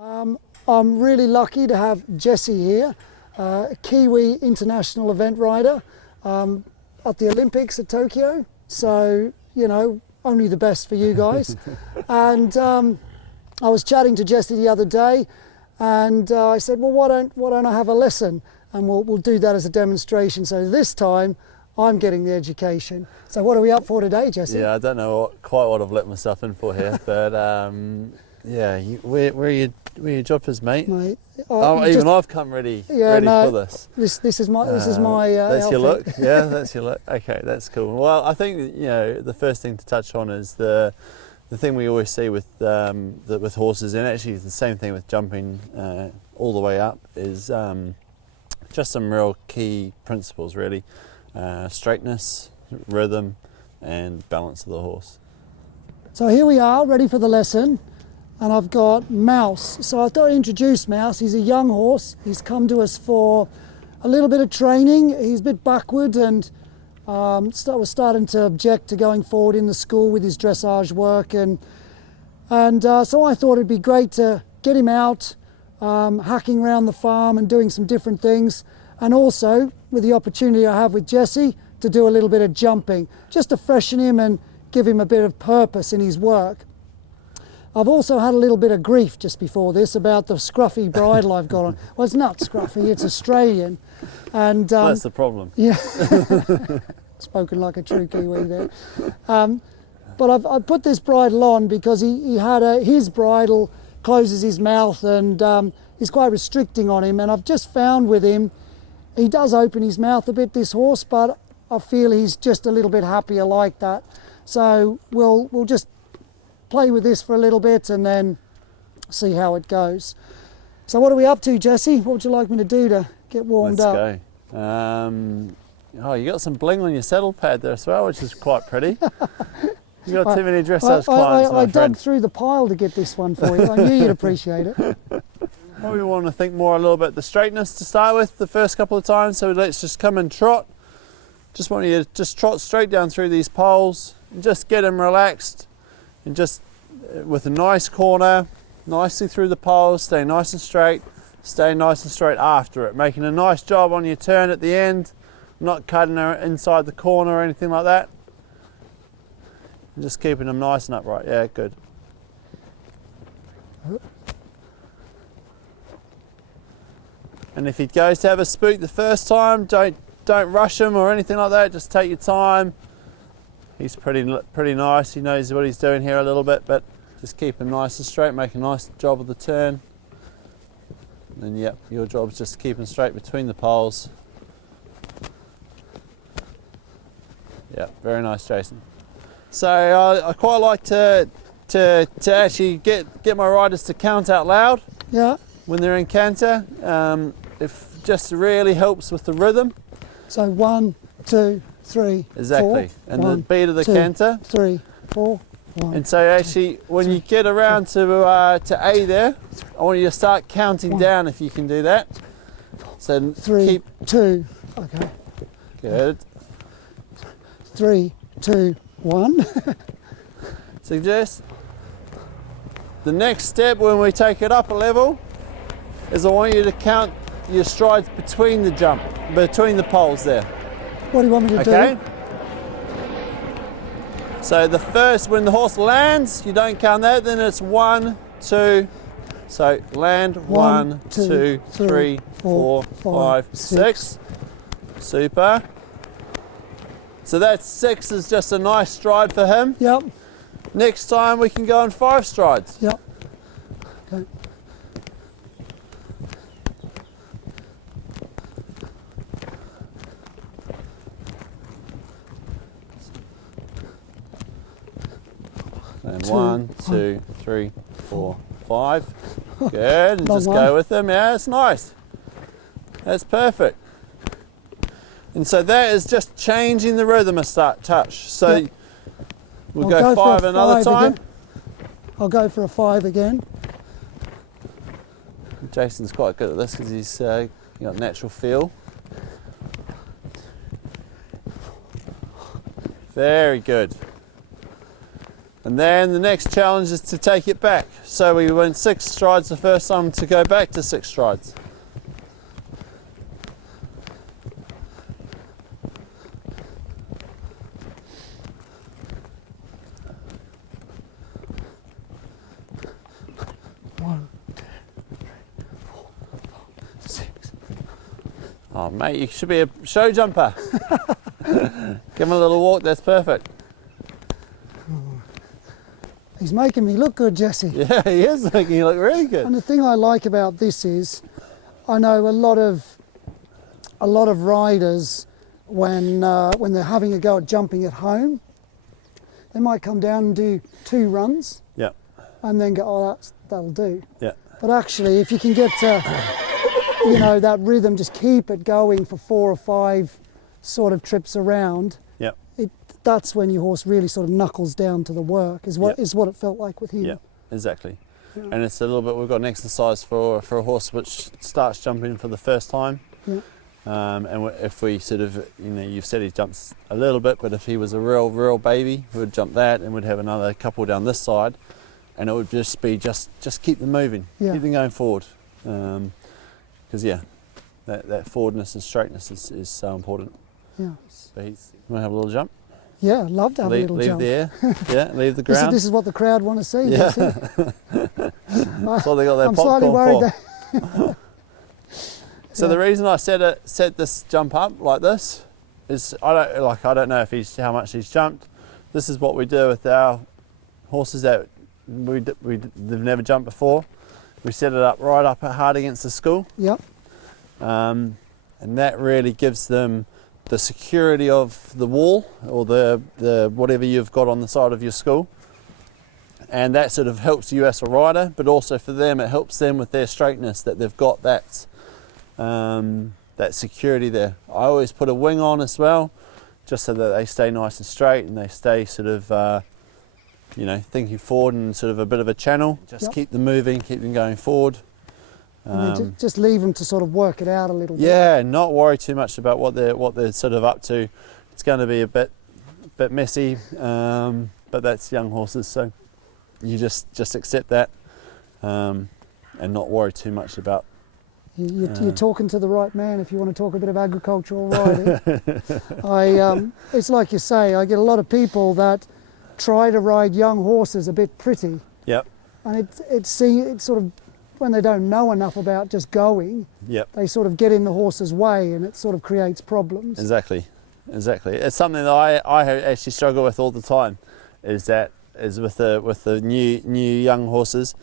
I'm really lucky to have Jesse here, a Kiwi international event rider at the Olympics at Tokyo. So, you know, only the best for you guys. And I was chatting to Jesse the other day, and I said, well, why don't I have a lesson? And we'll do that as a demonstration. So this time, I'm getting the education. So what are we up for today, Jesse? Yeah, I don't know quite what I've let myself in for here, but yeah, where are your jumpers, mate? I've come ready for this. This is my that's outfit. Your look. Yeah, that's your look. Okay, that's cool. Well, I think the first thing to touch on is the thing we always see with horses, and actually it's the same thing with jumping all the way up, is just some real key principles, really. Straightness, rhythm, and balance of the horse. So here we are, ready for the lesson, and I've got Mouse. So I thought I'd introduce Mouse. He's a young horse. He's come to us for a little bit of training. He's a bit backward and was starting to object to going forward in the school with his dressage work, and so I thought it'd be great to get him out, hacking around the farm and doing some different things, and also with the opportunity I have with Jesse to do a little bit of jumping, just to freshen him and give him a bit of purpose in his work. I've also had a little bit of grief just before this about the scruffy bridle I've got on. Well, it's not scruffy, it's Australian. And that's the problem. Yeah, spoken like a true Kiwi there. But I've put this bridle on because he had his bridle closes his mouth and is quite restricting on him, and I've just found with him, he does open his mouth a bit, this horse, but I feel he's just a little bit happier like that. So we'll just play with this for a little bit and then see how it goes. So what are we up to, Jesse? What would you like me to do to get warmed up? Let's go. Oh, you got some bling on your saddle pad there as well, which is quite pretty. You got too many dressage clients, I dug through the pile to get this one for you. I knew you'd appreciate it. Well, we want to think more a little bit the straightness to start with the first couple of times. So let's just come and trot. Just want you to just trot straight down through these poles and just get them relaxed, and just with a nice corner, nicely through the poles, stay nice and straight after it, making a nice job on your turn at the end, not cutting her inside the corner or anything like that. And just keeping them nice and upright. Yeah, good. And if he goes to have a spook the first time, don't rush him or anything like that. Just take your time. He's pretty nice. He knows what he's doing here a little bit, but just keep him nice and straight. Make a nice job of the turn. And yep, your job is just to keep him straight between the poles. Yeah, very nice, Jason. So I quite like to actually get my riders to count out loud. Yeah. When they're in canter, it just really helps with the rhythm. So 1, 2, 3, exactly, 4, and 1, the beat of the 2, canter. 3, 4, 1. And so actually, when you get around to A there, I want you to start counting down if you can do that. So 3, 2. Okay. Good. 3, 2, 1. So just the next step when we take it up a level is I want you to count your strides between between the poles there. What do you want me to do? So the first, when the horse lands, you don't count that, then it's 1, 2. So land 1, 2, 3, 4, 5, 6. Super. So that's 6 is just a nice stride for him. Yep. Next time we can go on 5 strides. Yep. Okay. And 1, 2, 3, 4, 5. Good. And just go with them. Yeah, it's nice. That's perfect. And so that is just changing the rhythm a touch. So we'll go 5 another time. I'll go for a 5 again. Jason's quite good at this because he's got natural feel. Very good. And then the next challenge is to take it back. So we went 6 strides the first time, to go back to 6 strides. Oh mate, you should be a show jumper. Give him a little walk, that's perfect. He's making me look good, Jesse. Yeah, he is making you look really good. And the thing I like about this is, I know a lot of riders, when they're having a go at jumping at home, they might come down and do 2 runs. Yeah. And then go, oh, that'll do. Yeah. But actually, if you can get you know, that rhythm, just keep it going for 4 or 5 sort of trips around. Yep. That's when your horse really sort of knuckles down to the work, is what it felt like with him. Yeah, exactly. Yeah. And it's a little bit, we've got an exercise for a horse which starts jumping for the first time. Yeah. And if we sort of, you know, you've said he jumps a little bit, but if he was a real baby, we'd jump that and we'd have another couple down this side, and it would just be just keep them moving, keep them going forward. Because that forwardness and straightness is so important. Yeah. So you want to have a little jump? Yeah, I'd love to have a little leave jump. the air, yeah, leave the ground. This is what the crowd want to see. Yeah. That's what they got their I'm slightly popcorn worried for. So the reason I set this jump up like this is I don't know if how much he's jumped. This is what we do with our horses that they've never jumped before. We set it up right up hard against the school. Yep. And that really gives them the security of the wall or the whatever you've got on the side of your school. And that sort of helps you as a rider, but also for them it helps them with their straightness, that they've got that security there. I always put a wing on as well, just so that they stay nice and straight and they stay sort of you know, thinking forward and sort of a bit of a channel. Just keep them moving, keep them going forward. And then just leave them to sort of work it out a little bit. Yeah, not worry too much about what they're sort of up to. It's going to be a bit messy, but that's young horses, so you just accept that and not worry too much about. You're talking to the right man if you want to talk a bit of agricultural riding. It's like you say, I get a lot of people that try to ride young horses a bit pretty. Yep. And it's sort of, when they don't know enough about just going, yep, they sort of get in the horse's way, and it sort of creates problems. Exactly. It's something that I actually struggle with all the time. Is with the new young horses.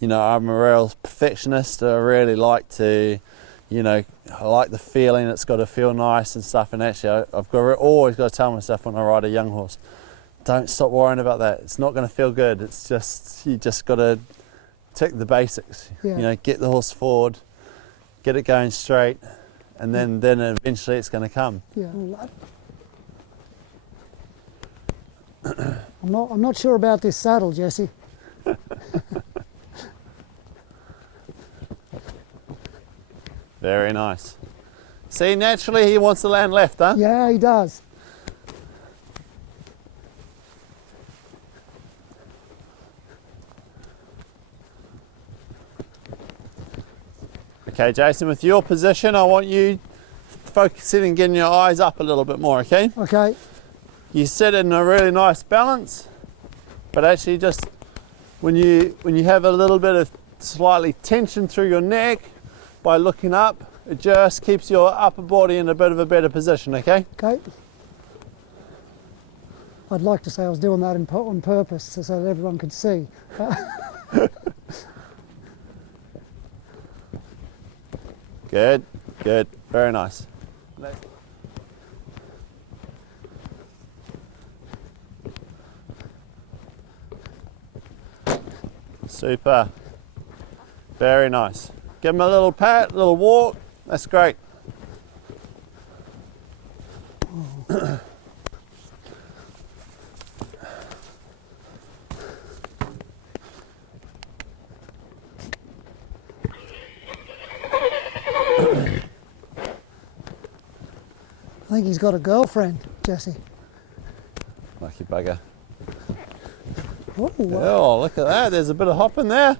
You know, I'm a real perfectionist. I really like to, you know, I like the feeling. It's got to feel nice and stuff. And actually, always got to tell myself when I ride a young horse, don't stop worrying about that. It's not going to feel good. It's just, you just got to tick the basics. Yeah. You know, get the horse forward, get it going straight, and then eventually it's going to come. Yeah. I'm not sure about this saddle, Jesse. Very nice. See, naturally he wants to land left, huh? Yeah, he does. Okay, Jason, with your position, I want you focusing and getting your eyes up a little bit more, okay? Okay. You sit in a really nice balance, but actually just when you have a little bit of slightly tension through your neck, by looking up, it just keeps your upper body in a bit of a better position, okay? Okay. I'd like to say I was doing that on purpose so that everyone could see. Good, good, very nice. Super, very nice. Give him a little pat, a little walk, that's great. I think he's got a girlfriend, Jesse. Lucky bugger. Oh, look at that. There's a bit of hop in there.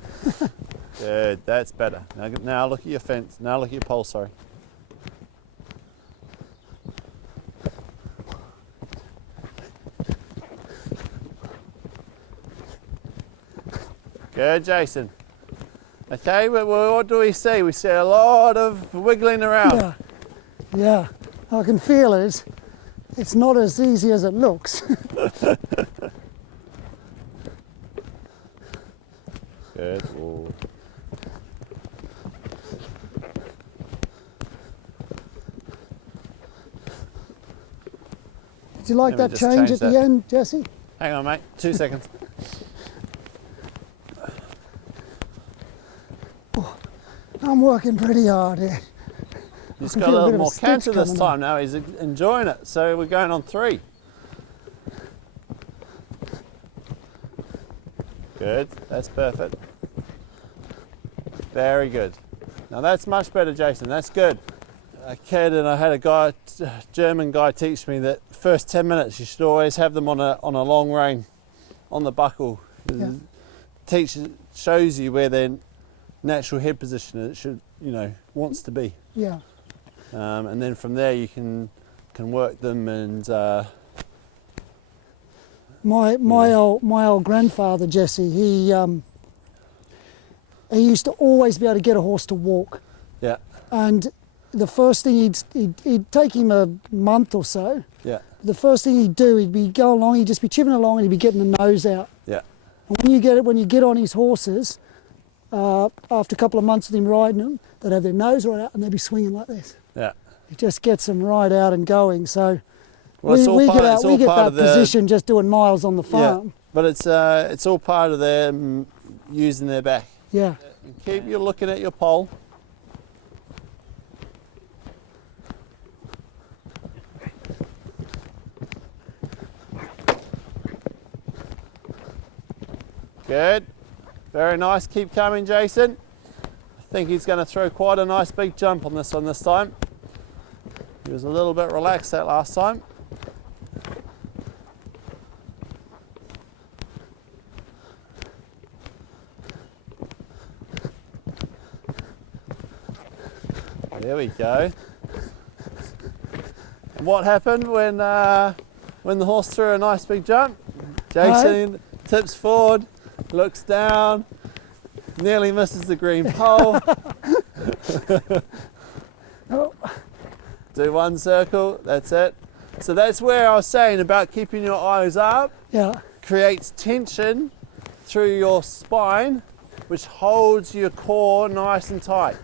Good, that's better. Now look at your fence. Now look at your pole, sorry. Good, Jason. Okay, but what do we see? We see a lot of wiggling around. Yeah, yeah, I can feel it. It's not as easy as it looks. Good. Ooh. Did you like Let me that just change change at the that. end, Jesse? Hang on, mate. 2 seconds. I'm working pretty hard here. He's can got a feel a little bit of more a stitch canter this coming time now. He's enjoying it. So we're going on 3. Good. That's perfect. Very good. Now that's much better, Jason. That's good. A kid, and I had a guy, German guy, teach me that first 10 minutes you should always have them on a long rein, on the buckle. Yeah. Shows you where their natural head position it should, wants to be. Yeah. And then from there you can work them and. My old grandfather Jesse, he used to always be able to get a horse to walk. Yeah. And the first thing he'd take him a month or so. Yeah. The first thing he'd do, he'd go along, he'd just be chipping along, and he'd be getting the nose out. Yeah. And when you get on his horses, after a couple of months of him riding them, they'd have their nose right out and they'd be swinging like this. Yeah. It just gets them right out and going. So Well, we get that the position just doing miles on the farm. Yeah, but it's all part of them using their back. Yeah. And keep you looking at your pole. Good. Very nice. Keep coming, Jason. I think he's going to throw quite a nice big jump on this one this time. He was a little bit relaxed that last time. There we go. And what happened when the horse threw a nice big jump? Jason tips forward, looks down, nearly misses the green pole. Oh. Do one circle, that's it. So that's where I was saying about keeping your eyes up. Yeah. Creates tension through your spine, which holds your core nice and tight.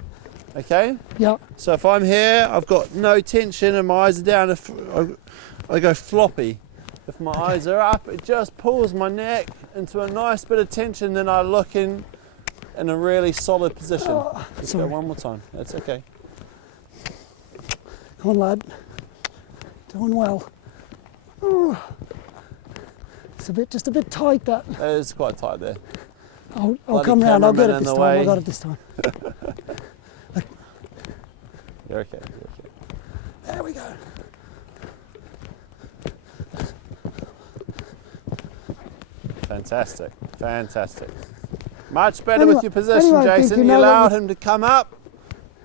Okay? Yeah. So if I'm here, I've got no tension and my eyes are down, if I go floppy. If my eyes are up, it just pulls my neck into a nice bit of tension, then I look in a really solid position. Let's go one more time. That's okay. Come on, lad. Doing well. Ooh. It's just a bit tight, that. It is quite tight there. I'll come round. I'll get it cameraman in this the time. way. I got it this time. You're okay. You're okay. There we go. Fantastic. Fantastic. Much better with your position, anyone think Jason. you You know allowed what him to come up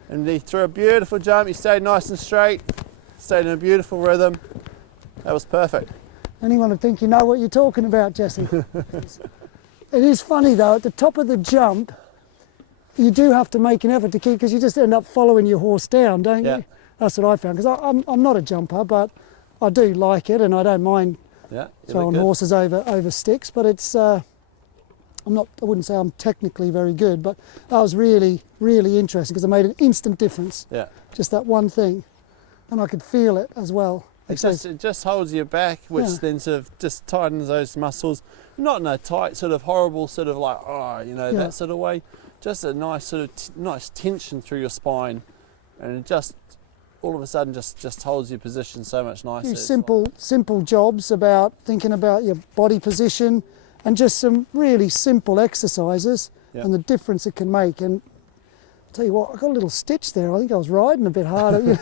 and he threw a beautiful jump. He stayed nice and straight, stayed in a beautiful rhythm. That was perfect. Anyone would think you know what you're talking about, Jesse. It is funny though, at the top of the jump, you do have to make an effort to keep, because you just end up following your horse down, don't Yeah. you? That's what I found, because I'm not a jumper, but I do like it and I don't mind Yeah. You throwing look good. horses over sticks, but it's, I wouldn't say I'm technically very good, but that was really, really interesting because it made an instant difference. Yeah. Just that one thing. And I could feel it as well. It just holds your back, which Yeah. then sort of just tightens those muscles. Not in a tight, sort of horrible, sort of like, Yeah. that sort of way. Just a nice sort of nice tension through your spine, and it just all of a sudden just holds your position so much nicer. few It's simple jobs about thinking about your body position and just some really simple exercises Yeah. and the difference it can make. And I'll tell you what, I got a little stitch there. I think I was riding a bit harder,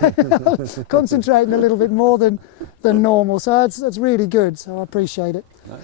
concentrating a little bit more than normal. So it's really good. So I appreciate it. like,